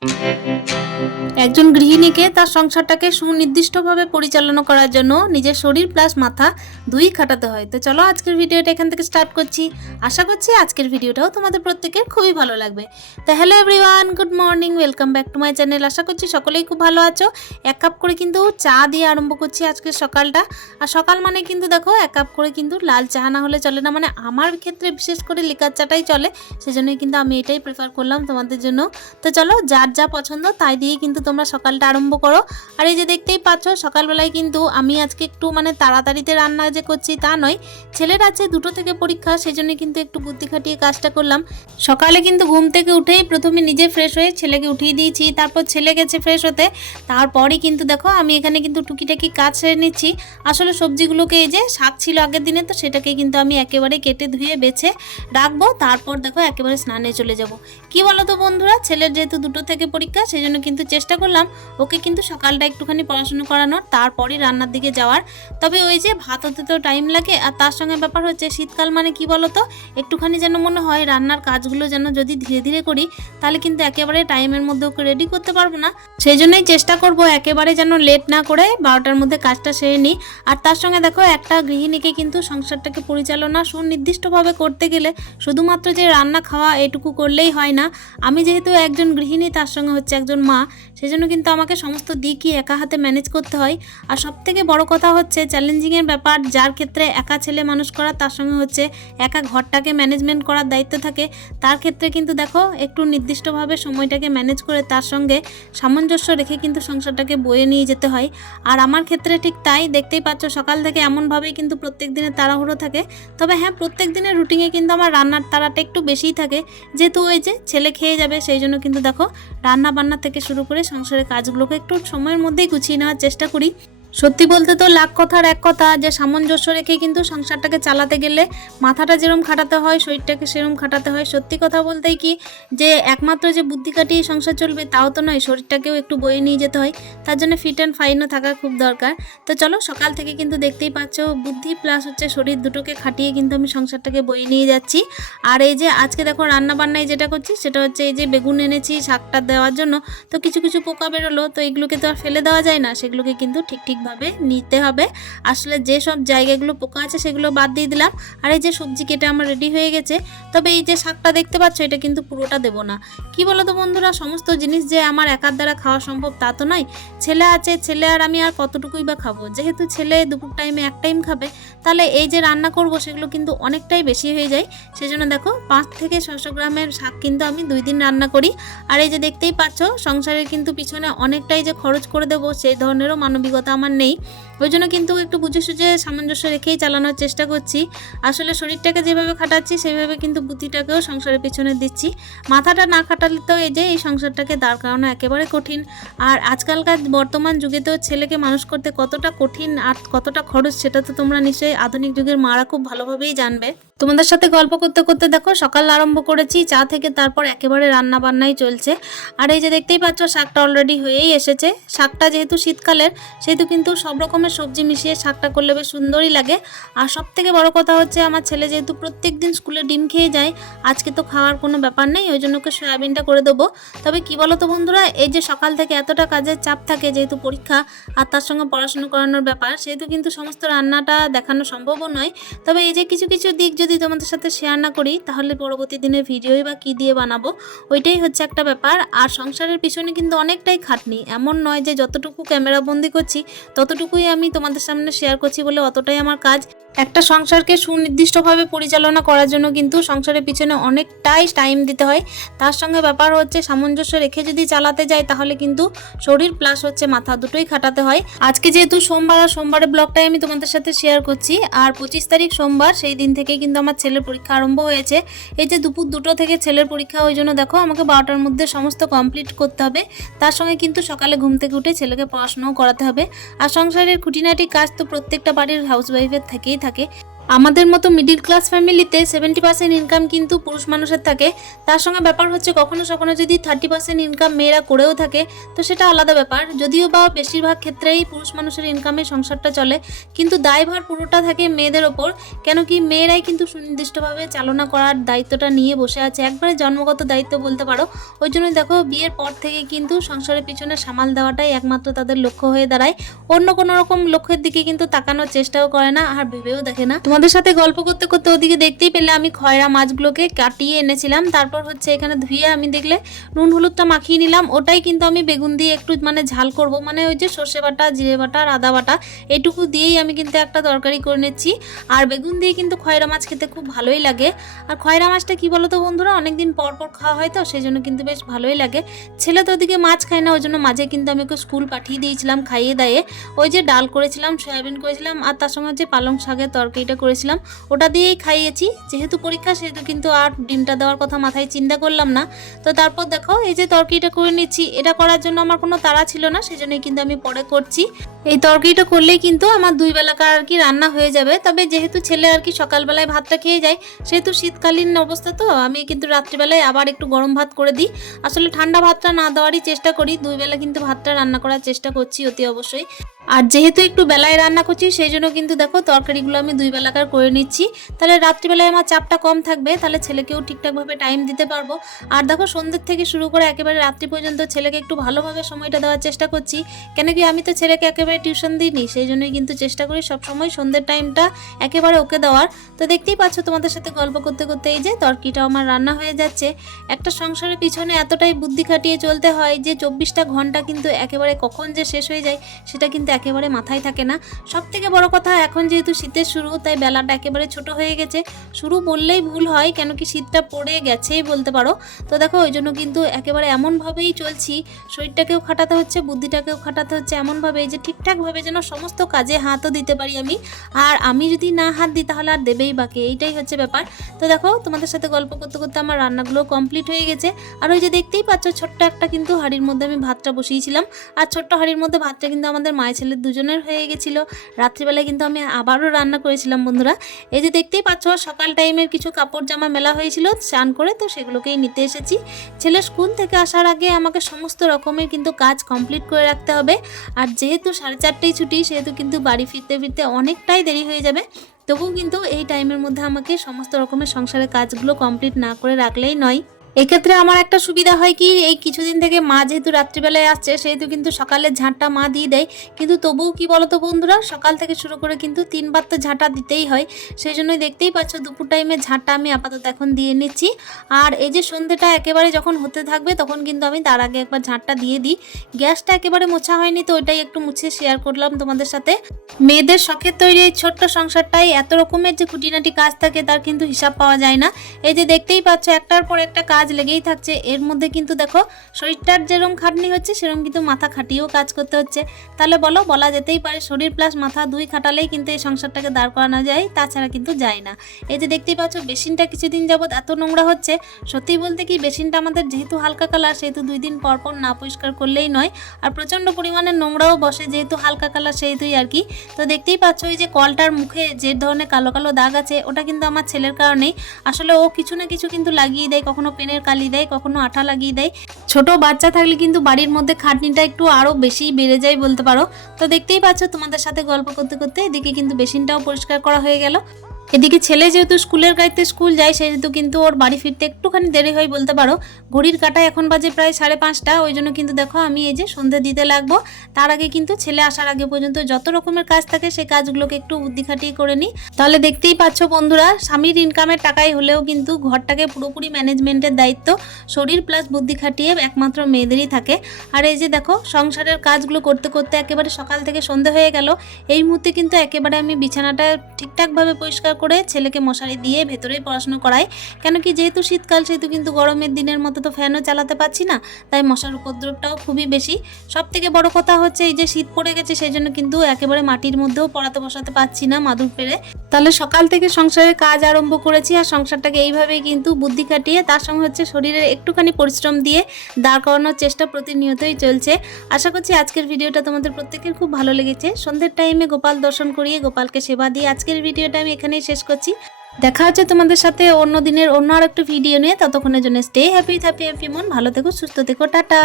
Música একজন গৃহিণীকে তার সংসারটাকে সুনির্দিষ্টভাবে পরিচালনা করার জন্য নিজের শরীর প্লাস মাথা দুই খাটাতে হয়। তো চলো আজকের ভিডিওটা এখান থেকে স্টার্ট করছি। আশা করছি আজকের ভিডিওটাও তোমাদের প্রত্যেকের খুবই ভালো লাগবে। তো hello everyone, good morning, welcome back to my channel. আশা করছি সকলেই খুব ভালো আছো। এক কাপ করে কিন্তু চা দিয়ে আরম্ভ করছি আজকের সকালটা। আর সকাল মানে কিন্তু দেখো, এক কাপ করে কিন্তু লাল চা না হলে চলে না। মানে আমার ক্ষেত্রে বিশেষ করে লিকার চাটাই চলে। সেজন্যই কিন্তু আমি এটাই প্রেফার করলাম তোমাদের জন্য। তো চলো যার যা পছন্দ তাই দিয়ে কিন্তু তোমরা সকালটা আরম্ভ করো। আর এই যে দেখতেই পাচ্ছ, সকালবেলায় কিন্তু আমি আজকে একটু মানে তাড়াতাড়িতে রান্না যে করছি তা নয়। ছেলের আছে দুটো থেকে পরীক্ষা সেই জন্য কিন্তু একটু বুদ্ধি খাটিয়ে কাজটা করলাম। সকালে কিন্তু ঘুম থেকে উঠেই প্রথমে নিজে ফ্রেশ হয়ে ছেলেকে উঠিয়ে দিয়েছি, তারপর ছেলে গেছে ফ্রেশ হতে। তারপরই কিন্তু দেখো, আমি এখানে কিন্তু টুকিটাকি কাজ সেরে নিচ্ছি। আসলে সবজিগুলোকে এই যে শাক ছিল আগের দিনে, তো সেটাকে কিন্তু আমি একেবারে কেটে ধুয়ে বেছে রাখব। তারপর দেখো একেবারে স্নানে চলে যাব। কি বলো তো বন্ধুরা, ছেলের যেহেতু দুটো থেকে পরীক্ষা সেই জন্য কিন্তু চেষ্টা করলাম ওকে কিন্তু সকালটা একটুখানি পড়াশুনো করানোর, তারপরই রান্নার দিকে যাওয়ার। তবে ওই যে ভাত হতে তো টাইম লাগে আর তার সঙ্গে ব্যাপার হচ্ছে শীতকাল মানে কি বলো তো একটুখানি যেন মনে হয় রান্নার কাজগুলো যেন যদি ধীরে ধীরে করি, তাহলে কিন্তু একেবারে টাইমের মধ্যে ওকে রেডি করতে পারব না। সেই জন্যই চেষ্টা করব একেবারে যেন লেট না করে বারোটার মধ্যে কাজটা সেরে নিই। আর তার সঙ্গে দেখো একটা গৃহিণীকে কিন্তু সংসারটাকে পরিচালনা সুনির্দিষ্টভাবে করতে গেলে শুধুমাত্র যে রান্না খাওয়া এটুকু করলেই হয় না। আমি যেহেতু একজন গৃহিণী, তার সঙ্গে হচ্ছে একজন মা সেজন্য কিন্তু আমাকে সমস্ত দিকই একা হাতে ম্যানেজ করতে হয়। আর সব থেকে বড় কথা হচ্ছে চ্যালেঞ্জিংয়ের ব্যাপার, যার ক্ষেত্রে একা ছেলে মানুষ করা, তার সঙ্গে হচ্ছে একা ঘরটাকে ম্যানেজমেন্ট করার দায়িত্ব থাকে। তার ক্ষেত্রে কিন্তু দেখো, একটু নির্দিষ্টভাবে সময়টাকে ম্যানেজ করে তার সঙ্গে সামঞ্জস্য রেখে কিন্তু সংসারটাকে বয়ে নিয়ে যেতে হয়। আর আমার ক্ষেত্রে ঠিক তাই, দেখতেই পাচ্ছ সকাল থেকে এমনভাবেই কিন্তু প্রত্যেক দিনের তাড়াহুড়ো থাকে। তবে হ্যাঁ প্রত্যেক দিনের রুটিনে কিন্তু আমার রান্নার তাড়াটা একটু বেশিই থাকে। যেহেতু ওই যে ছেলে খেয়ে যাবে, সেই জন্য কিন্তু দেখো রান্না বান্না থেকে শুরু করে সংসারের কাজগুলোকে একটু সময়ের মধ্যেই গুছিয়ে নেওয়ার চেষ্টা করি। সত্যি বলতে তো লাখ কথার এক কথা যে সামঞ্জস্য রেখে কিন্তু সংসারটাকে চালাতে গেলে মাথাটা যেরম খাটাতে হয়, শরীরটাকে সেরম খাটাতে হয়। সত্যি কথা বলতেই কি যে একমাত্র যে বুদ্ধি কাটিয়ে সংসার চলবে তাও তো নয়, শরীরটাকেও একটু বয়ে নিয়ে যেতে হয়। তার জন্য ফিট অ্যান্ড ফাইনও থাকা খুব দরকার। তো চলো সকাল থেকে কিন্তু দেখতেই পাচ্ছ, বুদ্ধি প্লাস হচ্ছে শরীর দুটোকে খাটিয়ে কিন্তু আমি সংসারটাকে বয়ে নিয়ে যাচ্ছি। আর এই যে আজকে দেখো রান্না বান্নায় যেটা করছি, সেটা হচ্ছে এই যে বেগুন এনেছি, শাকটা দেওয়ার জন্য। তো কিছু কিছু পোকা বেরোলো, তো এগুলোকে তো আর ফেলে দেওয়া যায় না, সেগুলোকে কিন্তু ঠিক ঠিক ঠিকভাবে নিতে হবে। আসলে যে সব জায়গাগুলো পোকা আছে সেগুলো বাদ দিয়ে দিলাম। আর এই যে সবজি কেটে আমার রেডি হয়ে গেছে। তবে এই যে শাকটা দেখতে পাচ্ছ, এটা কিন্তু পুরোটা দেবো না। কি বলো তো বন্ধুরা, সমস্ত জিনিস যে আমার একার দ্বারা খাওয়া সম্ভব তা তো নয়। ছেলে আছে, ছেলে আর আমি আর কতটুকুই বা খাব? যেহেতু ছেলে দুপুর টাইমে এক টাইম খাবে, তাহলে এই যে রান্না করব সেগুলো কিন্তু অনেকটাই বেশি হয়ে যায়। সেজন্য দেখো, পাঁচ থেকে ছশো গ্রামের শাক কিন্তু আমি দুই দিন রান্না করি। আর এই যে দেখতেই পাচ্ছ, সংসারের কিন্তু পিছনে অনেকটাই যে খরচ করে দেবো, সেই ধরনেরও মানবিকতা আমার নেই। ওই জন্য কিন্তু একটু বুঝে সুঝে সামঞ্জস্য রেখেই চালানোর চেষ্টা করছি। আসলে শরীরটাকে যেভাবে খাটাচ্ছি, সেভাবে কিন্তু বুদ্ধিটাকেও সংসারের পিছনে দিচ্ছি। মাথাটা না খাটালে তো এই যে, এই সংসারটাকে দাঁড় করানো একেবারে কঠিন। আর আজকালকার বর্তমান যুগে তো ছেলেকে মানুষ করতে কতটা কঠিন আর কতটা খরচ, সেটা তো তোমরা নিশ্চয়ই আধুনিক যুগের মারা খুব ভালোভাবেই জানবে। তোমাদের সাথে গল্প করতে করতে দেখো সকাল আরম্ভ করেছি, চা থেকে তারপর একেবারে রান্না বান্নাই চলছে। আর এই যে দেখতেই পাচ্ছ, শাকটা অলরেডি হয়েই এসেছে। শাকটা যেহেতু শীতকালের, সেহেতু কিন্তু সব রকমের সবজি মিশিয়ে শাকটা করলে বেশ সুন্দরই লাগে। আর সব থেকে বড় কথা হচ্ছে, আমার ছেলে যেহেতু প্রত্যেক দিন স্কুলে ডিম খেয়ে যায়, আজকে তো খাওয়ার কোনো ব্যাপার নেই, ওই জন্য ওকে সয়াবিনটা করে দেবো। তবে কি বলো তো বন্ধুরা, এই যে সকাল থেকে এতটা কাজের চাপ থাকে, যেহেতু পরীক্ষা আর তার সঙ্গে পড়াশুনো করানোর ব্যাপার, সেহেতু কিন্তু সমস্ত রান্নাটা দেখানো সম্ভবও নয়। তবে এই যে কিছু কিছু দিক যদি তোমাদের সাথে শেয়ার না করি, তাহলে পরবর্তী দিনে ভিডিওই বা কী দিয়ে বানাবো, ওইটাই হচ্ছে একটা ব্যাপার। আর সংসারের পিছনে কিন্তু অনেকটাই খাটনি। এমন নয় যে যতটুকু ক্যামেরা বন্দি করছি, ততটুকুই আমি তোমাদের সামনে শেয়ার করছি বলে অতটাই আমার কাজ। একটা সংসারকে সুনির্দিষ্টভাবে পরিচালনা করার জন্য কিন্তু সংসারের পিছনে অনেকটাই টাইম দিতে হয়। তার সঙ্গে ব্যাপার হচ্ছে, সামঞ্জস্য রেখে যদি চালাতে যায় তাহলে কিন্তু শরীর প্লাস হচ্ছে মাথা দুটোই খাটাতে হয়। আজকে যেহেতু সোমবার, আর সোমবারের ব্লগটাই আমি তোমাদের সাথে শেয়ার করছি, আর পঁচিশ তারিখ সোমবার, সেই দিন থেকে কিন্তু আমার ছেলের পরীক্ষা আরম্ভ হয়েছে। এই যে দুপুর দুটো থেকে ছেলের পরীক্ষা, ওই জন্য দেখো আমাকে বারোটার মধ্যে সমস্ত কমপ্লিট করতে হবে। তার সঙ্গে কিন্তু সকালে ঘুম থেকে উঠে ছেলেকে পড়াশোনাও করাতে হবে। আর সংসারের খুঁটিনাটি কাজ তো প্রত্যেকটা বাড়ির হাউস ওয়াইফের থেকেই থাকে। আমাদের মতো মিডিল ক্লাস ফ্যামিলিতে সেভেন্টি পার্সেন্ট ইনকাম কিন্তু পুরুষ মানুষের থাকে। তার সঙ্গে ব্যাপার হচ্ছে কখনো সখনো যদি থার্টি পার্সেন্ট ইনকাম মেয়েরা করেও থাকে, তো সেটা আলাদা ব্যাপার। যদিও বা বেশিরভাগ ক্ষেত্রেই পুরুষ মানুষের ইনকামে সংসারটা চলে, কিন্তু দায়ভার পুরোটা থাকে মেয়েদের ওপর। কেন কি মেয়েরাই কিন্তু সুনির্দিষ্টভাবে চালনা করার দায়িত্বটা নিয়ে বসে আছে। একবারে জন্মগত দায়িত্ব বলতে পারো। ওই জন্য দেখো, বিয়ের পর থেকে কিন্তু সংসারের পিছনে সামাল দেওয়াটাই একমাত্র তাদের লক্ষ্য হয়ে দাঁড়ায়। অন্য কোনো রকম লক্ষ্যের দিকে কিন্তু তাকানোর চেষ্টাও করে না, আর ভেবেও দেখে না। তোমাদের সাথে গল্প করতে করতে ওদিকে দেখতেই পেলে আমি খয়রা মাছগুলোকে কাটিয়ে এনেছিলাম। তারপর হচ্ছে এখানে ধুয়ে আমি দেখলে নুন হলুদটা মাখিয়ে নিলাম। ওটাই কিন্তু আমি বেগুন দিয়ে একটু মানে ঝাল করব। মানে ওই যে সর্ষে বাটা, জিরে বাটা আর আদা বাটা এটুকু দিয়েই আমি কিন্তু একটা তরকারি করে নিচ্ছি। আর বেগুন দিয়ে কিন্তু খয়রা মাছ খেতে খুব ভালোই লাগে। আর খয়রা মাছটা কি বলো তো বন্ধুরা, অনেকদিন পর পর খাওয়া হয় তো, সেই জন্য কিন্তু বেশ ভালোই লাগে। ছেলে তো ওদিকে মাছ খায় না, ওই জন্য মাঝে কিন্তু আমি ওকে স্কুল পাঠিয়ে দিয়েছিলাম খাইয়ে দাইয়ে। ওই যে ডাল করেছিলাম, সয়াবিন করেছিলাম, আর তার সঙ্গে যে পালং শাকের তরকারিটা করেছিলাম, ওটা দিয়েই খাইয়েছি। যেহেতু পরীক্ষা, সেহেতু কিন্তু আর ডিমটা দেওয়ার কথা মাথায় চিন্তা করলাম না। তো তারপর দেখো, এই যে তরকারিটা করে নিচ্ছি, এটা করার জন্য আমার কোনো তাড়া ছিল না, সেজন্যই কিন্তু আমি পরে করছি। এই তরকারিটা করলেই কিন্তু আমার দুই বেলাকার আর কি রান্না হয়ে যাবে। তবে যেহেতু ছেলে আর কি সকালবেলায় ভাতটা খেয়ে যায়, সেহেতু শীতকালীন অবস্থা তো, আমি কিন্তু রাত্রিবেলায় আবার একটু গরম ভাত করে দিই। আসলে ঠান্ডা ভাতটা না দেওয়ারই চেষ্টা করি, দুই বেলা কিন্তু ভাতটা রান্না করার চেষ্টা করছি অতি অবশ্যই। আর যেহেতু একটু বেলায় রান্না করছি, সেই জন্য কিন্তু দেখো তরকারিগুলো আমি দুই বেলাকার করে নিচ্ছি। তাহলে রাত্রিবেলায় আমার চাপটা কম থাকবে, তাহলে ছেলেকেও ঠিকঠাকভাবে টাইম দিতে পারব। আর দেখো সন্ধ্যের থেকে শুরু করে একেবারে রাত্রি পর্যন্ত ছেলেকে একটু ভালোভাবে সময়টা দেওয়ার চেষ্টা করছি। কেন কি আমি তো ছেলেকে একেবারে টিউশন দিইনি, সেই জন্যই কিন্তু চেষ্টা করি সবসময় সন্ধ্যের টাইমটা একেবারে ওকে দেওয়ার। তো দেখতেই পাচ্ছ তোমাদের সাথে গল্প করতে করতে এই যে তর্কিটা আমার রান্না হয়ে যাচ্ছে। একটা সংসারের পিছনে এতটাই বুদ্ধি খাটিয়ে চলতে হয় যে চব্বিশটা ঘণ্টা কিন্তু একেবারে কখন যে শেষ হয়ে যায়, সেটা কিন্তু একেবারে মাথায় থাকে না। সব থেকে বড় কথা এখন যেহেতু শীতের শুরু, তাই বেলাটা একেবারে ছোট হয়ে গেছে। শুরু বললেই ভুল হয়, কেন কি শীতটা পড়ে গেছেই বলতে পারো। তো দেখো, ওই জন্য কিন্তু একেবারে এমনভাবেই চলছি। শরীরটাকেও খাটাতে হচ্ছে, বুদ্ধিটাকেও খাটাতে হচ্ছে এমনভাবে যে ঠিকঠাকভাবে যেন সমস্ত কাজে হাতও দিতে পারি আমি। আর আমি যদি না হাত দিই তাহলে আর দেবেই বাকি, এইটাই হচ্ছে ব্যাপার। তো দেখো, তোমাদের সাথে গল্প করতে করতে আমার রান্নাগুলো কমপ্লিট হয়ে গেছে। আর ওই যে দেখতেই পাচ্ছ, ছোট্ট একটা কিন্তু হাঁড়ির মধ্যে আমি ভাতটা বসিয়েছিলাম। আর ছোট্ট হাঁড়ির মধ্যে ভাতটা কিন্তু আমাদের মায়ের ছেলের দুজনের হয়ে গেছিল। রাত্রিবেলায় কিন্তু আমি আবারও রান্না করেছিলাম বন্ধুরা। এই যে দেখতেই পাচ্ছ, সকাল টাইমের কিছু কাপড় জামা মেলা হয়েছিল, স্নান করে তো সেগুলোকেই নিতে এসেছি। ছেলে স্কুল থেকে আসার আগে আমাকে সমস্ত রকমের কিন্তু কাজ কমপ্লিট করে রাখতে হবে। আর যেহেতু সাড়ে চারটেই ছুটি, সেহেতু কিন্তু বাড়ি ফিরতে ফিরতে অনেকটাই দেরি হয়ে যাবে। তবুও কিন্তু এই টাইমের মধ্যে আমাকে সমস্ত রকমের সংসারের কাজগুলো কমপ্লিট না করে রাখলেই নয়। এক্ষেত্রে আমার একটা সুবিধা হয় কি, এই কিছুদিন থেকে মা যেহেতু রাত্রিবেলায় আসছে, সেহেতু কিন্তু সকালে ঝাঁটটা মা দিয়ে দেয়। কিন্তু তবুও কি বলতো বন্ধুরা, সকাল থেকে শুরু করে কিন্তু তিনবার তো ঝাঁটা দিতেই হয়। সেই জন্যই দেখতেই পাচ্ছ দুপুর টাইমে ঝাঁটটা আমি আপাতত এখন দিয়ে নিচ্ছি। আর এই যে সন্ধ্যেটা একেবারে যখন হতে থাকবে, তখন কিন্তু আমি তার আগে একবার ঝাঁটটা দিয়ে দিই। গ্যাসটা একেবারে মোছা হয়নি তো, ওইটাই একটু মুছে শেয়ার করলাম তোমাদের সাথে। মেয়েদের শখের তৈরি এই ছোট্ট সংসারটাই এত রকমের যে খুঁটিনাটি কাজ থাকে, তার কিন্তু হিসাব পাওয়া যায় না। এই যে দেখতেই পাচ্ছ, একটার পর একটা কাজ লেগেই থাকছে। এর মধ্যে কিন্তু দেখো, শরীরটার যেরকম খাটনি হচ্ছে সেরকম কিন্তু মাথা খাটিয়েও কাজ করতে হচ্ছে। তাহলে বলো, বলা যেতেই পারে শরীর প্লাস মাথা দুই খাটালেই কিন্তু এই সংসারটাকে দাঁড় করানো যায়, তাছাড়া কিন্তু যায় না। এই যে দেখতেই পাচ্ছ, বেসিনটা কিছুদিন যাবৎ এত নোংরা হচ্ছে, সত্যি বলতে কি বেসিনটা আমাদের যেহেতু হালকা কালার, সেহেতু দুই দিন পর পর না পরিষ্কার করলেই নয়। আর প্রচণ্ড পরিমাণে নোংরাও বসে, যেহেতু হালকা কালার, সেহেতুই আর কি। তো দেখতেই পাচ্ছ ওই যে কলটার মুখে যে ধরনের কালো কালো দাগ আছে, ওটা কিন্তু আমার ছেলের কারণেই। আসলে ও কিছু না কিছু কিন্তু লাগিয়ে দেয়, কখনো পেনের কালি দেয়, কখনো আঠা লাগিয়ে দেয়। ছোট বাচ্চা থাকলে কিন্তু বাড়ির মধ্যে খাটনিটা একটু আরও বেশি বেড়ে যায় বলতে পারো। তো দেখতেই পাচ্ছ তোমাদের সাথে গল্প করতে করতে, এদিকে কিন্তু বেসিনটাও পরিষ্কার করা হয়ে গেল। এদিকে ছেলে যেহেতু স্কুলের গাড়িতে স্কুল যায়, সেহেতু কিন্তু ওর বাড়ি ফিরতে একটুখানি দেরি হয় বলতে পারো। ঘড়ির কাটা এখন বাজে প্রায় সাড়ে পাঁচটা, ওই জন্য কিন্তু দেখো আমি এই যে সন্ধে দিতে লাগবো। তার আগে কিন্তু ছেলে আসার আগে পর্যন্ত যত রকমের কাজ থাকে, সেই কাজগুলোকে একটু বুদ্ধি খাটিয়ে করে নিই। তাহলে দেখতেই পাচ্ছ বন্ধুরা, স্বামীর ইনকামের টাকাই হলেও কিন্তু ঘরটাকে পুরোপুরি ম্যানেজমেন্টের দায়িত্ব। শরীর প্লাস বুদ্ধি খাটিয়ে একমাত্র মেয়েদেরই থাকে। আর এই যে দেখো, সংসারের কাজগুলো করতে করতে একেবারে সকাল থেকে সন্ধে হয়ে গেল। এই মুহূর্তে কিন্তু একেবারে আমি বিছানাটা ঠিকঠাকভাবে পরিষ্কার করে ছেলেকে মশারি দিয়ে ভেতরেই পড়াশোনা করাই কেন কি যেহেতু শীতকাল, সেহেতু কিন্তু গরমের দিনের মতো তো ফ্যানও চালাতে পারছি না, তাই মশার উপদ্রবটাও খুবই বেশি। সব থেকে বড় কথা হচ্ছে এই যে শীত পড়ে গেছে সেই জন্য কিন্তু একেবারে মাটির মধ্যেও পড়াতে বসাতে পারছি না মাদুর পেরে তাহলে সকাল থেকে সংসারের কাজ আরম্ভ করেছি আর সংসারটাকে এইভাবেই কিন্তু বুদ্ধি কাটিয়ে তার সঙ্গে হচ্ছে শরীরের একটুখানি পরিশ্রম দিয়ে দাঁড় করানোর চেষ্টা প্রতিনিয়তই চলছে। আশা করছি আজকের ভিডিওটা তোমাদের প্রত্যেকের খুব ভালো লেগেছে। সন্ধ্যের টাইমে গোপাল দর্শন করিয়ে গোপালকে সেবা দিয়ে আজকের ভিডিওটা আমি এখানেই শেষ করছি। দেখা হচ্ছে তোমাদের সাথে অন্য দিনের অন্য আর একটা ভিডিও নিয়ে। ততক্ষণের জন্য স্টে হ্যাপি হ্যাপি হ্যাপি মন। ভালো থেকো, সুস্থ থেকো, টাটা।